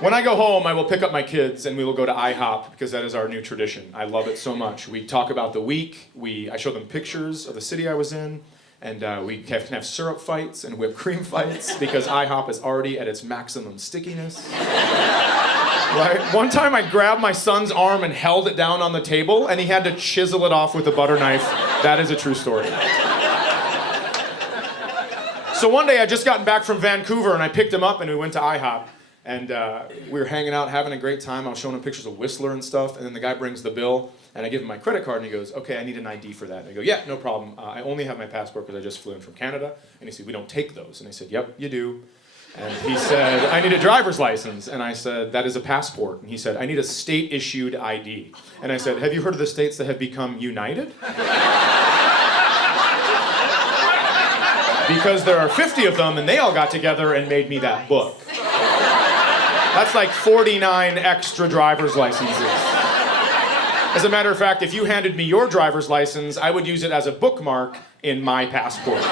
When I go home, I will pick up my kids and we will go to IHOP because that is our new tradition. I love it so much. We talk about the week. I show them pictures of the city I was in, and we can have syrup fights and whipped cream fights because IHOP is already at its maximum stickiness. Right? One time I grabbed my son's arm and held it down on the table, and he had to chisel it off with a butter knife. That is a true story. So one day I just gotten back from Vancouver and I picked him up and we went to IHOP. And we were hanging out, having a great time. I was showing him pictures of Whistler and stuff. And then the guy brings the bill, and I give him my credit card, and he goes, okay, I need an ID for that. And I go, yeah, no problem. I only have my passport because I just flew in from Canada. And he said, we don't take those. And I said, yep, you do. And he said, I need a driver's license. And I said, that is a passport. And he said, I need a state-issued ID. And I said, have you heard of the states that have become united? Because there are 50 of them, and they all got together and made me that book. That's like 49 extra driver's licenses. As a matter of fact, if you handed me your driver's license, I would use it as a bookmark in my passport.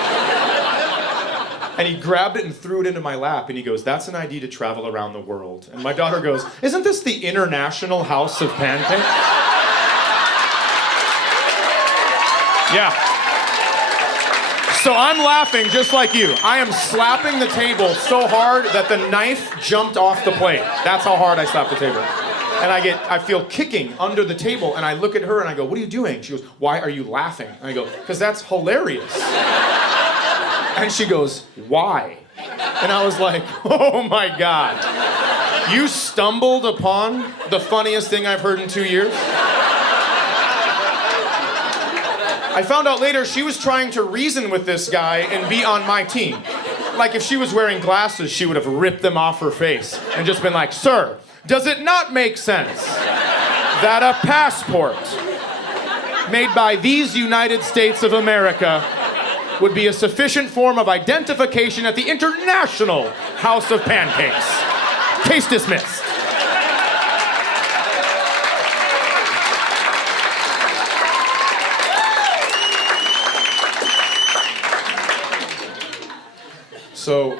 And he grabbed it and threw it into my lap, and he goes, that's an ID to travel around the world. And my daughter goes, isn't this the International House of Pancakes? Yeah. So I'm laughing just like you. I am slapping the table so hard that the knife jumped off the plate. That's how hard I slapped the table. And I feel kicking under the table, and I look at her and I go, what are you doing? She goes, why are you laughing? And I go, because that's hilarious. And she goes, why? And I was like, oh my God. You stumbled upon the funniest thing I've heard in 2 years? I found out later she was trying to reason with this guy and be on my team. Like if she was wearing glasses, she would have ripped them off her face and just been like, sir, does it not make sense that a passport made by these United States of America would be a sufficient form of identification at the International House of Pancakes? Case dismissed. So,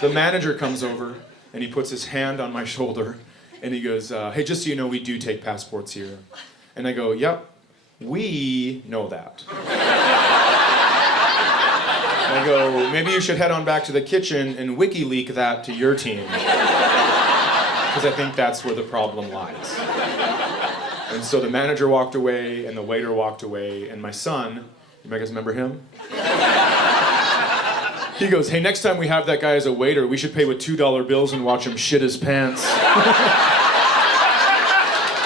the manager comes over, and he puts his hand on my shoulder, and he goes, hey, just so you know, we do take passports here. And I go, yep, we know that. And I go, maybe you should head on back to the kitchen and WikiLeak that to your team. Because I think that's where the problem lies. And so the manager walked away, and the waiter walked away, and my son, you guys remember him? He goes, hey, next time we have that guy as a waiter, we should pay with $2 bills and watch him shit his pants.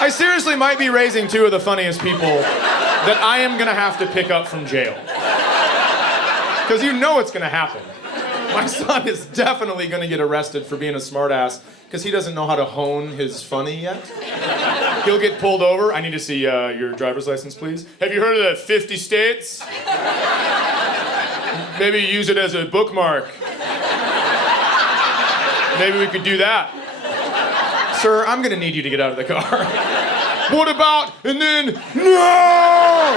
I seriously might be raising two of the funniest people that I am gonna have to pick up from jail. Because you know it's gonna happen. My son is definitely gonna get arrested for being a smartass because he doesn't know how to hone his funny yet. He'll get pulled over. I need to see your driver's license, please. Have you heard of the 50 states? Maybe use it as a bookmark. Maybe we could do that. Sir, I'm gonna need you to get out of the car. What about, and then, no!